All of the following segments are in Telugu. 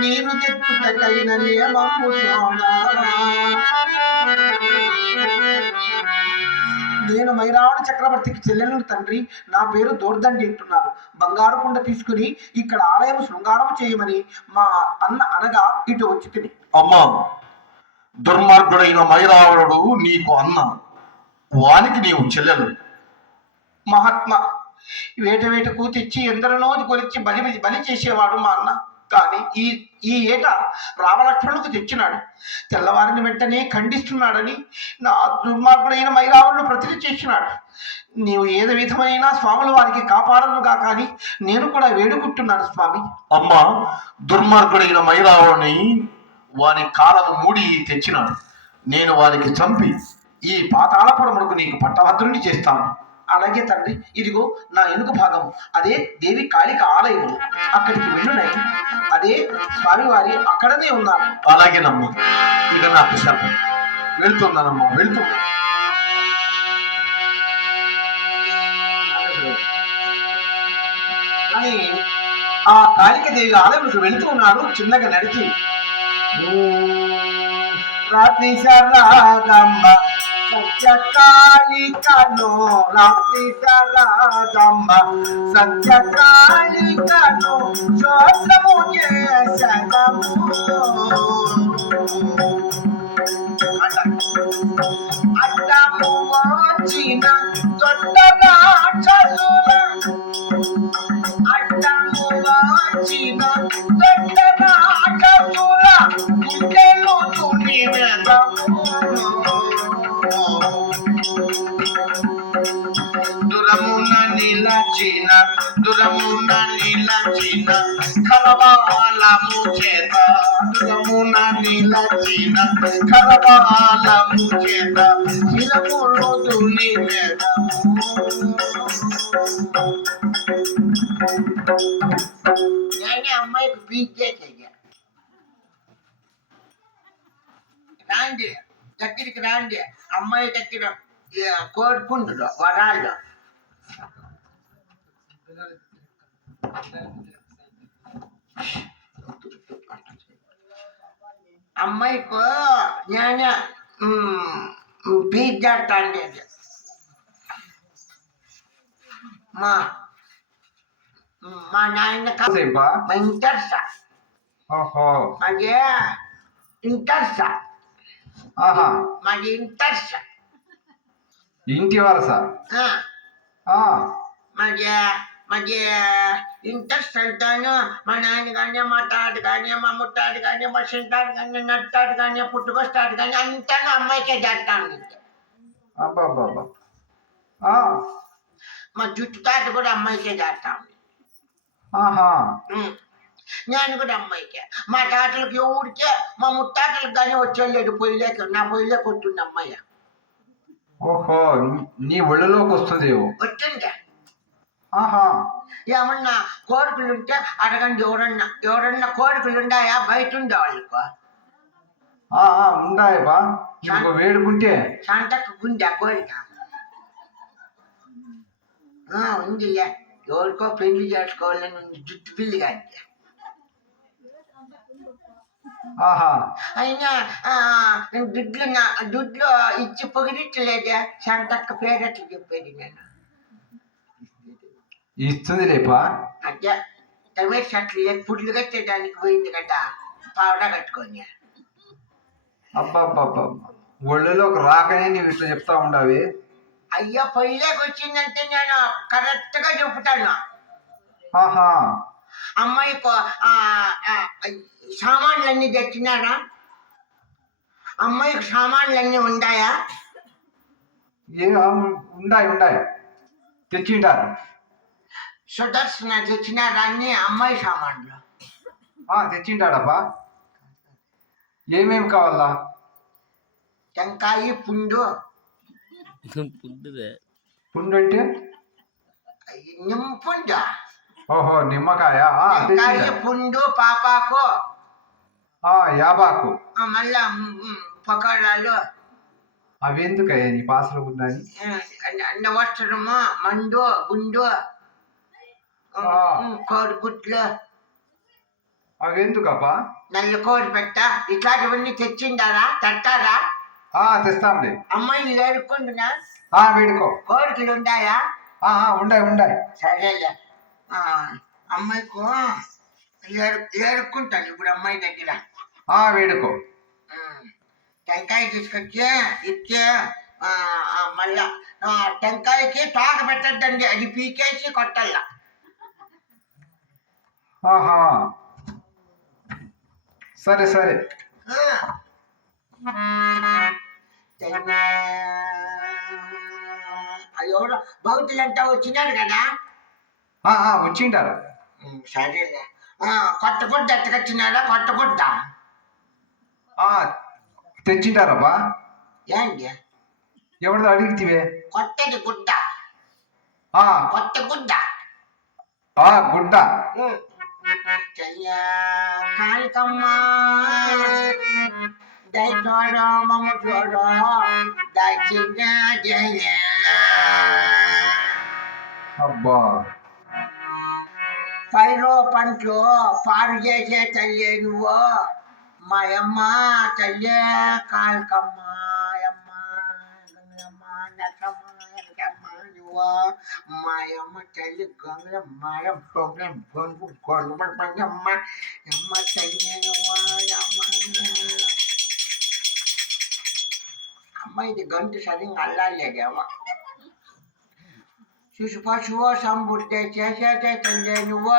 నీరు తెచ్చుటకైన నియమము చూడా. నేను మైరావణ చక్రవర్తికి చెల్లెలను తండ్రి, నా పేరు దోర్దండి అంటున్నారు. బంగారు కుండ తీసుకుని ఇక్కడ ఆలయం శృంగారం చేయమని మా అన్న అనగా ఇటు వచ్చి తిని. అమ్మా, దుర్మార్గుడైన మైరావణుడు నీకు అన్న, వానికి నీవు చెల్లెలు. మహాత్మా, వేటకు తెచ్చి ఎందరినో కొలిచి బలి చేసేవాడు మా అన్న. కానీ ఈ ఏట రామలక్ష్మణులకు తెచ్చినాడు. తెల్లవారిని వెంటనే ఖండిస్తున్నాడని నా దుర్మార్గుడైన మైరావణుడు ప్రతిజ్ఞ చేసినాడు. నీవు ఏది విధమైన స్వాములు వారికి కాపాడనుగా కానీ నేను కూడా వేడుకుంటున్నాను స్వామి. అమ్మా, దుర్మార్గుడైన మైరావణుని వాని కాలము మూడి తెచ్చినాడు. నేను వారికి చంపి ఈ పాతాళపురమునకు నీకు పట్టభద్రుని చేస్తాను. అలాగే తండ్రి, ఇదిగో నా ఎనుక భాగం, అదే దేవి కాళిక ఆలయం. అక్కడికి వెళ్ళున్నాయి. అదే స్వామివారి అక్కడనే ఉన్నారు. అలాగేనమ్మా, ఇక నాకు సెలవు. వెళ్తున్నానమ్మా, వెళ్తున్నా. అని ఆ కాళికదేవి ఆలయంకు వెళుతూ ఉన్నాడు చిన్నగా నడిచి. రాత్రి శరాదంబ సత్య కాళికను, రాత్రి శరాదంబ సత్య కాళికను స్తోత్రము చేసెదము. అడ్డము వచ్చిన దొడ్డ రాక్షసుల, అడ్డము వచ్చిన దొడ్డ రాక్షసుల గుండెలు తునివెదము. దురమున నిలచిన కరవాలము చేత, దురమున నిలచిన కరవాలము చేత శిరములు తునివెదము. నేనే అమ్మాయికి పీచేసేయ్యా. రాండి, దగ్గరికి రాండి. అమ్మాయి దగ్గర కోరుకుంటుడు వరాళ్ళు. అమ్మాయికు నేను పీచేస్తాండి. మా నాయన ఇంటర్స, అదే ఇంటర్స, మాది ఇంటర్స, ఇంటి వరస. మాది ఇంట్రెస్ట్ అంటాను. మా నాన్న కానీ, మా తాత కానీ, మా ముట్టాడు కానీ, మా సింటాడు కానీ, నట్టాడు కానీ, పుట్టుకొస్తాడు కానీ అంతాను అమ్మాయికే చేస్తాను. అబ్బాబ్బాబ్బా, మా జుట్టు తాత కూడా అమ్మాయికే చేస్తాను. నేను కూడా అమ్మాయికే. మా తాతలకు ఎవరికే, మా ముట్టాటలకు కానీ వచ్చేళ్ళేడు పొయ్యిలేక, నా పొయ్యిలేక వస్తుంది అమ్మాయి. ఓహో, నీ ఒళ్ళలోకి వస్తుంది. వచ్చిందా? ఏమన్నా కోరికలుంటే అడగండి. ఎవరన్నా కోరికలు ఉన్నాయా? బయట ఉండే వాళ్ళకు ఉండాయబా. వేడుకుంటే సంతకు గుండె కోరిక ఉంది. ఎవరికో పెళ్లి చేసుకోవాలని ఉంది, జుట్టు పిల్లి కానీ. అయినా దుడ్లు ఇచ్చి పొగిడిట్లేదే. సంతక్క పేరట్లు చెప్పేది నేను. ఇస్తుంది రేపా? అదే టమాటో చెట్లు పుడ్లు కట్టేదానికి పోయింది కదా, పావడా కట్టుకొని. అబ్బాబ్బాబ్బా, ఒళ్ళలోకి రాకనే నువ్వు ఇట్లా చెప్తా ఉండవి. అయ్యో, పొయ్యిలోకి వచ్చిందంటే నేను కరెక్ట్ గా చెప్తాను. అమ్మాయికి సామాన్లన్నీ తెచ్చినారా? అమ్మాయికి సామాన్లన్నీ ఉన్నాయా? ఉండాయి తెచ్చింటారు. సుదర్శన తెచ్చినారా అన్ని అమ్మాయి సామాన్లు? తెచ్చింటాడబ్బా. ఏమేమి కావాలా? టెంకాయ, పుండు. పుండు అంటే నింపుండా? ఓహో, నిమ్మకాయ. టెంకాయ, పుండు, పాపాకు, యాబాకు, మళ్ళా పకోడాలు. అవి ఎందుకయ్యా నీ పాసలు ఉందని? వస్త్రము, మండు, గుండు, కోడిగుడ్లు. అవి ఎందుకబ్బా? నల్ల కోడి పెట్ట ఇట్లాంటివన్నీ తెచ్చిండారా తెట్టారా? తెస్తాంలే. అమ్మాయిని ఏడుకుంటున్నా వేడుకో. కోరికలు ఉన్నాయా? ఉండాయి. సరేలే. అమ్మాయికు ఏడుకుంటాను ఇప్పుడు అమ్మాయి దగ్గర. వేడుకో. టెంకాయ తీసుకొచ్చి ఇచ్చి మళ్ళా టెంకాయకి తోక పెట్టద్దండి, అది పీకేసి కొట్టల్లా. సరే సరే. ఎవరో భౌతులంతా వచ్చినారు కదా. వచ్చింటారు. సరేలే. కొత్త గుడ్డ ఎత్తకొచ్చినాడా? కొత్త గుడ్డ తెచ్చింటారబ్బా. ఏంటి ఎవరిదో అడిగితివే? కొత్తది గుడ్డ. కొత్త గుడ్డ. గుడ్డ. కాళికమ్మ దయ చూడో మమ్మ చూడో దయ. అబ్బా, పైరో పంట్లు పారు చేసే తల్లి నువ్వు మాయమ్మ తల్లి కాళికమ్మ అమ్మ గంగమ్మ నక్కమ్మ వెంకమ్మ నువ్వు మాయమ్మ తల్లి గంగమ్మ గొడవమ్మ అమ్మ తల్లి నువ్వు అమ్మ. అమ్మాయిది గంటు సరిగ్గా అల్లాలేదేమో. శిశు పశువు సంబుద్ధి చేసేదే తల్లి నువ్వు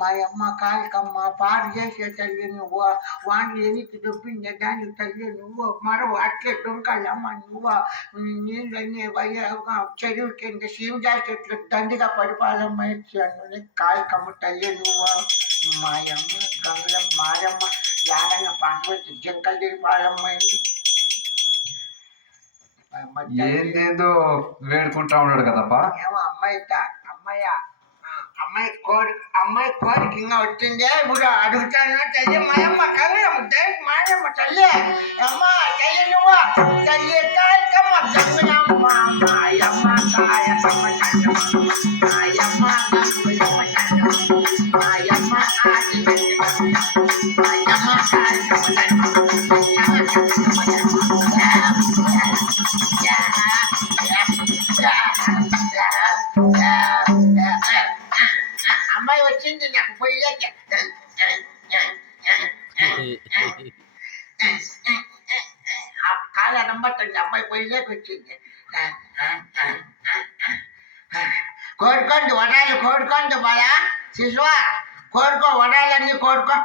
మాయమ్మ కాళికమ్మ పారు చేసే తల్లి నువ్వు వాడిని ఎనికి దొబ్బిందే దాని తల్లి నువ్వు మరో అట్లే దుంకాలమ్మ నువ్వు నీళ్ళన్నీ చెరువు కింద సీమజా చెట్లు దండిగా పడిపాలమ్మ ఇచ్చాను కాళికమ్మ తల్లి నువ్వు మాయమ్మ గంగల మారమ్మ యారన్న పార్వతి జంకలు తిరిపాలమ్మ. ఏందేందో వేడుకుంటా ఉన్నాడు కదప్పా. ఏమో అమ్మాయి కోరిక ఇంకా వచ్చింది. ఇప్పుడు అడుగుతాను తల్లి మాయమ్మ కలయమ్మ మాయమ్మ తల్లి అమ్మ తల్లి నువ్వు తల్లి కాయకమ్మ గంగమ్మ మాయమ్మ కాయకమ్మ మాయమ్మ మాయమ్మ మాయమ్మ అమ్మాయి వచ్చింది నాకు పోయిలేక కాళ్ళ నమ్మటండి అమ్మాయి పోయిలేక వచ్చింది. కోరుకోండి వడాలు కోరుకోండి బాలా శిశువా కోరుకో వడాలన్నీ కోరుకో.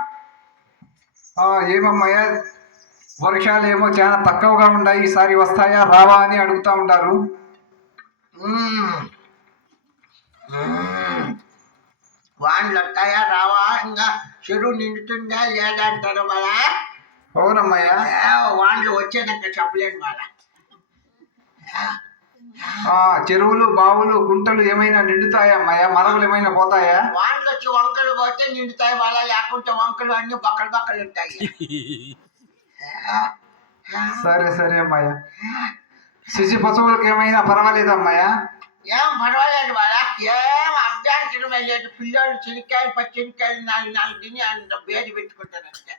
ఏమమ్మయ్యా వర్షాలు ఏమో చాలా తక్కువగా ఉన్నాయి, ఈసారి వస్తాయా రావా అని అడుగుతా ఉంటారు. వాన్లు వస్తాయా రావా ఇంకా చెరువు నిండుతుందా లేదా అంటారు బాలా. అవునమ్మయ్యా. వాన్లు వచ్చేదాకా చెప్పలేను బాలా. చెరువులు బావులు గుంటలు ఏమైనా నిండుతాయా అమ్మయ్యా? మరవలు ఏమైనా పోతాయా? వాన్లు వచ్చి వంకలు పోతే నిండుతాయి బాలా, లేకుంటే వంకలు అన్ని బక్కలు ఉంటాయి. సరే సరే అమ్మయ్యా. శిశు పశువులకు ఏమైనా పర్వాలేదమ్మయ్యా? ఏం పర్వాలేదు బాలా, ఏం అభ్యాసం లేదు. పిల్లలు చిరికాయలు పచ్చిరికాయలు నాలుగు తిని అంత బేది పెట్టుకుంటారంటే.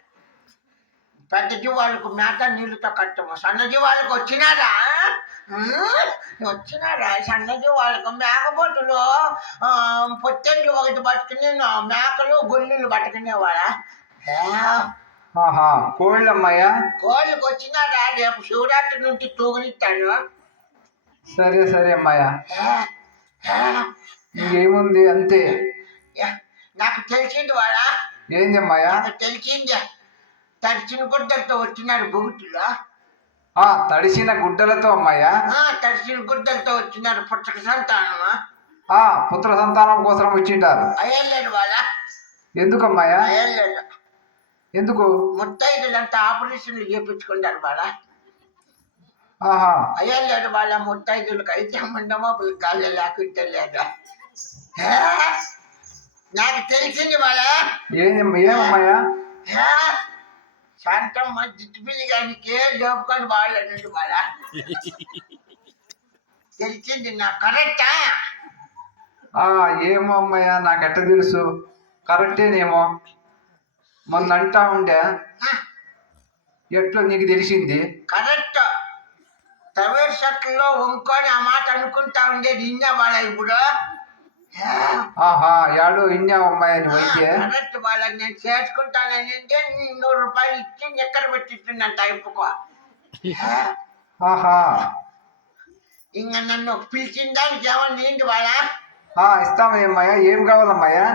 పెద్ద జీవాలకు మేత నీళ్ళతో కట్టము. సన్న జీవాలకు వచ్చినారా సన్న జీవాలకు మేకపోతులు పొత్తెళ్ళు ఒకటి పట్టుకుని మేకలు గొల్లులు పట్టుకునేవాడా. కోళ్ళమ్మయ్యా? కోళ్ళకి వచ్చినారా రేపు శివరాత్రి నుంచి తూగునిస్తాను. సరే సరే అమ్మాయ్యా, ఇంకేముంది అంతే. నాకు తెలిసింది వాడా. ఏంది అమ్మాయ్యా? నాకు తెలిసింది తడిచిన గుడ్డలతో వచ్చినారు బొగుతులా. తడిసిన గుడ్డలతో అమ్మాయ్యా? తడిసిన గుడ్డలతో వచ్చినారు పుట్టక సంతానమా. పుత్ర సంతానం కోసం వచ్చింటారు. అయ్యలేడు వాళ్ళ. ఎందుకమ్మాయ్యా? అయ్యలేడు. ఎందుకు? ముత్తైదులంతా ఆపరేషన్లు చేయించుకుంటారు వాళ్ళ. అయ్యలేడు వాళ్ళ ముత్తైదులకు అయితే ఉండమో గాలి లేకుంటే లేదా. నాకు తెలిసింది వాళ్ళ. ఏమమ్మాయ్యా? శాంతమ్మ జిట్టు పిల్లి గానికి లేపుకొని వాళ్ళండి వాళ్ళ. తెలిసింది నాకు కరెక్టా? ఏమో అమ్మయ్యా, నాకెట్ట తెలుసు? కరెక్టేనేమో. మొన్న అంటా ఉండే ఎట్లా నీకు తెలిసింది? కరెక్ట్. ప్రైవేట్ సెక్టర్లో ఇంకొని ఆ మాట అనుకుంటా ఉండేది ఇన్నా వాళ్ళ ఇప్పుడు. ఆహా, యాడో ఇన్నావు అమ్మాయి అని అయితే. కరెక్ట్. వాళ్ళకి నేను చేసుకుంటానంటే 100 రూపాయలు ఇచ్చి ఎక్కడ పెట్టిస్తున్నంట ఇప్పుకో. ఆహా, ఇంకా నన్ను పిలిచిన దానికి ఏమన్నా ఏంటి వాళ్ళ ఇస్తామయ్యా. ఏం కావాలమ్మాయ్యా?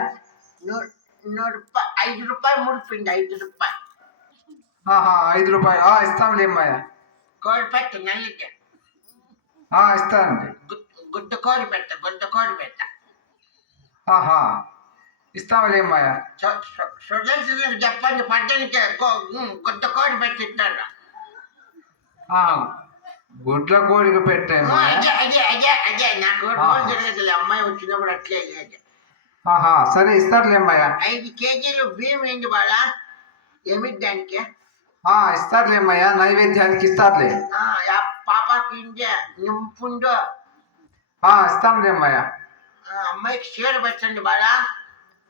5 రూపాయలు ముడిపిండి. 5 రూపాయలు. ఆహా, 5 రూపాయలు ఇస్తాంలే అమ్మాయ్యా. కోడి పెట్ట నల్లికి ఇస్తానండి. గుడ్డ కోడి పెట్ట. ఆహా, ఇస్తాంలే అమ్మాయ్యా. సుదర్శనకి చెప్పండి పట్టణికి గుడ్డ కోడి పెట్టిస్తాడు. గుడ్ల కోడికి పెట్టే అదే నాకు రోజు జరగదులే. అమ్మాయి వచ్చినప్పుడు అట్లే అయ్యేది. ఆహా, సరే ఇస్తారులే అమ్మాయ్యా. 5 కేజీలు బియ్యం ఏంటి వాళ్ళ ఏమిటి దానికి? ఇస్తారులే అమ్మాయ్యా, నైవేద్యానికి ఇస్తారులే. పాపకి ఇండియా నింపుండో. ఇస్తాంలే అమ్మాయ్యా. అమ్మాయికి చీర పెట్టండి బాలా.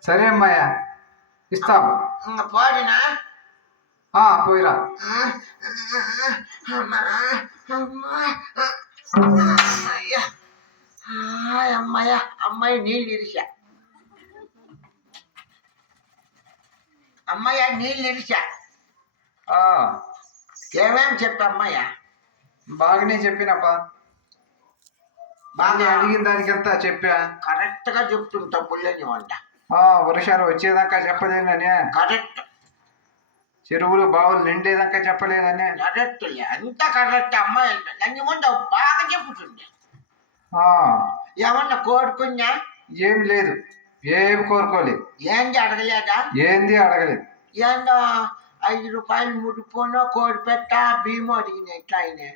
సరే అమ్మాయ్యా, ఇస్తాము. ఇంకా పోడినా పోయిరా. అమ్మాయి నీళ్ళు ఇరిసా. నీళ్ళు ఇరిసా. ఏమేమి చెప్పా అమ్మాయ? బాగానే చెప్పినప్పా. బాగా అడిగిన దానికంతా చెప్పా. కరెక్ట్ గా చెప్తుంటా పుల్లని వంట. వర్షాలు వచ్చేదాకా చెప్పలేననే. కరెక్ట్. చెరువులు బావులు నిండేదాకా చెప్పలేననే. కరెక్ట్. అంతా కరెక్ట్. అమ్మాయి నన్ను వంట బాగా చెప్పుతుంది. ఏమన్నా కోరుకున్నా? ఏం లేదు, ఏమి కోరుకోలేదు. ఏంది అడగలేదా? ఏంది అడగలేదు. ఏందో 5 రూపాయలు ముడిపోనో కోడి పెట్ట భీము అడిగింది. ఎట్లా అయినా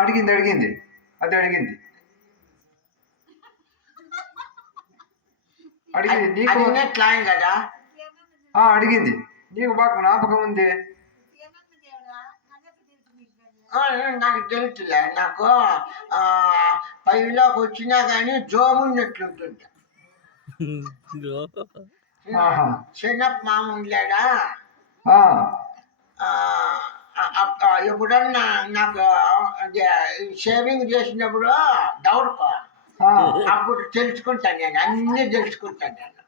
అడిగింది అది అడిగింది నీకు ఎట్లా కదా. అడిగింది నీకు బాగా జ్ఞాపకం ఉంది. నాకు తెలుసులే. నాకు పైలోకి వచ్చినా కానీ జోమున్నట్లుంటుంది. చిన్నప్ప మామ ఉండలేడా? ఎప్పుడన్నా నాకు షేవింగ్ చేసినప్పుడు డౌట్ అప్పుడు తెలుసుకుంటాను. నేను అన్ని తెలుసుకుంటాను. నేను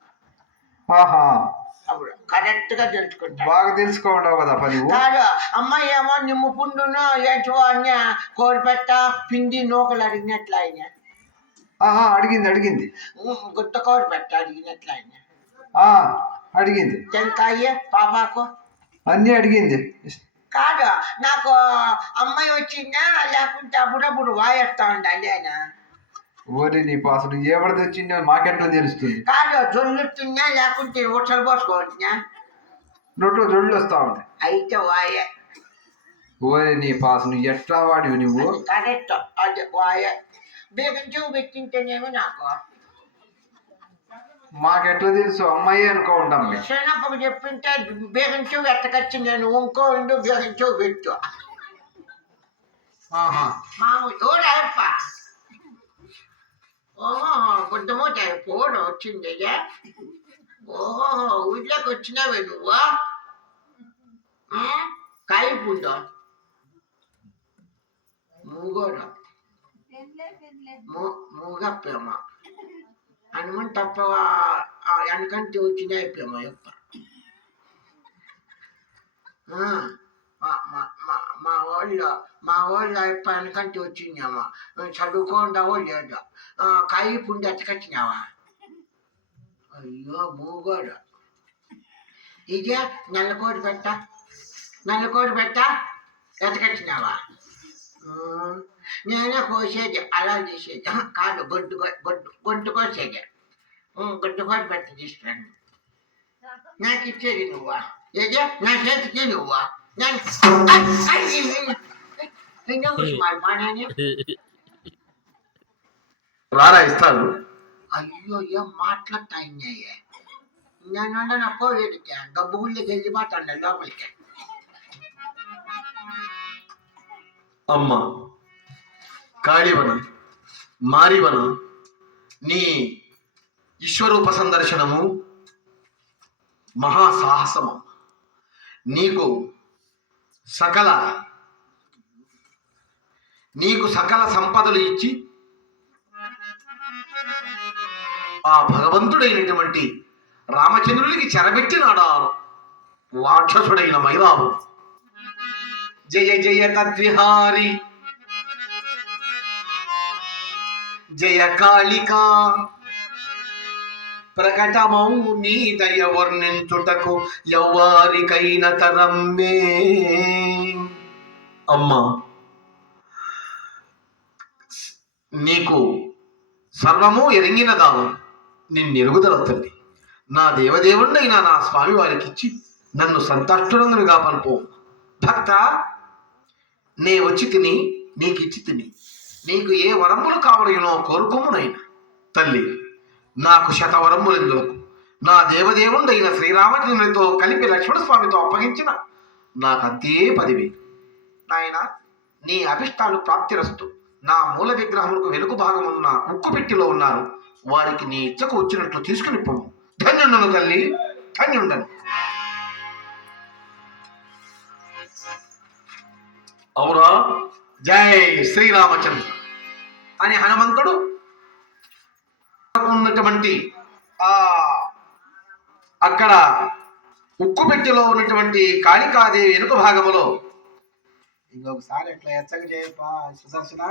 అప్పుడు కరెక్ట్ గా తెలుసుకుంటాను. బాగా తెలుసుకోవడం కదా పని. కాదు అమ్మాయి ఏమో నిమ్ము పుండును ఏంటో అన్ని కోడిపెట్ట పిండి నూకలు అడిగినట్లు ఆయన. అడిగింది. గుత్త కోడిపెట్ట అడిగినట్లు ఆయన. అడిగింది. టెంకాయ పాపాకు అన్ని అడిగింది. కాదు నాకు అమ్మాయి వచ్చిందా లేకుంటే అప్పుడప్పుడు వాయేస్తా ఉండాలి ఆయన. ఓరి నీ పాసలు ఎవరిది వచ్చిందో మాకెట్లా తెలుస్తుంది? కాదు జొల్లుతున్నా లేకుంటే ఉచ్చలు పోసుకోవచ్చునా? నోట్లో జొల్లు వస్తా ఉంటాయి. అయితే వాయే. ఓరి నీ పాసలు ఎట్లా వాడివి నువ్వు? కరెక్ట్. అది వాయే. బేగం చెవు పెట్టింటేనేమో నాకు. మాకెట్లా తెలుసు? అమ్మాయి అనుకో ఉంటాం. చిన్నప్పకు చెప్పింటే బేగం చెవు ఎట్టకొచ్చి నేను ఇంకో ఇండు బేగం చెవు పెట్టు. ఓడప్ప గుడ్డమూట పోడు వచ్చింది. ఓహో ఊళ్ళోకి వచ్చినావే నువ్వు. కాయపుండు మూగోడు మూగప్పేమ హనుమంత తప్ప వెనకంటే వచ్చినాయిపోయామా యప్ప. మా వాళ్ళు అప్ప వెనకంటే వచ్చినామా? చదువుకోండావో లేదు. కాయి పుండి ఎత్తకొచ్చినావా? అయ్యో మూగోడు. ఇదే నల్లకోడి పెట్ట ఎత్తకొచ్చినావా? నేనే కోసేది అలా చేసేది కాదు. గొడ్డు కోసేది. గొడ్డు కోడి పెట్ట తీసుకురండి. నాకు ఇచ్చేది నువ్వా? ఏదే నా చేతికి నువ్వా? రారా ఇస్తాను. అయ్యో ఏం మాట్లాడతాయినాయే. నేను నా పోయేదికే గబ్బు గుళ్ళకి వెళ్ళి మాట్లాడినా లోపలికి. అమ్మ కాళీవన మారివన నీ విశ్వరూప సందర్శనము మహాసాహసము. నీకు సకల సంపదలు ఇచ్చి ఆ భగవంతుడైనటువంటి రామచంద్రుడికి చెరబెట్టినాడు ఆ రాక్షసుడైన మైరావు. జయ జయ తద్విహారి జయ కాళికా ప్రకటమౌ నీ దయ వర్ణించుటకు ఎవ్వారికైన తరమ్మే. అమ్మా, నీకు సర్వము ఎరింగినదాను నిన్నెరుగుదల తల్లి. నా దేవదేవుణ్ణైనా నా స్వామి వారికిచ్చి నన్ను సంతష్టునందుగా పలుపు. భక్త, నే వచ్చి తిని నీకిచ్చి తిని నీకు ఏ వరములు కావలయునో కోరుకోమునైనా తల్లి. నాకు శతవరములెందులకు నా దేవదేవుండైన శ్రీరామచంద్రునితో కలిపి లక్ష్మణస్వామితో అప్పగించిన నాకంతే 10,000. నాయన, నీ అభిష్టాలు ప్రాప్తిరస్తు. నా మూల విగ్రహములకు వెనుక భాగమున్న ఉక్కు పెట్టిలో ఉన్నారు, వారికి నీ ఇచ్చకు వచ్చినట్లు తీసుకుని పోము. ధన్యుండను తల్లి, ధన్యుండను. అవురా, జై శ్రీరామచంద్ర అని హనుమంతుడు ఉన్నటువంటి అక్కడ ఉక్కు పెట్టెలో ఉన్నటువంటి కాళికాదేవి వెనుక భాగములో ఇంకొకసారి ఎట్లా ఎచ్చగా చేయప్ప సుదర్శన.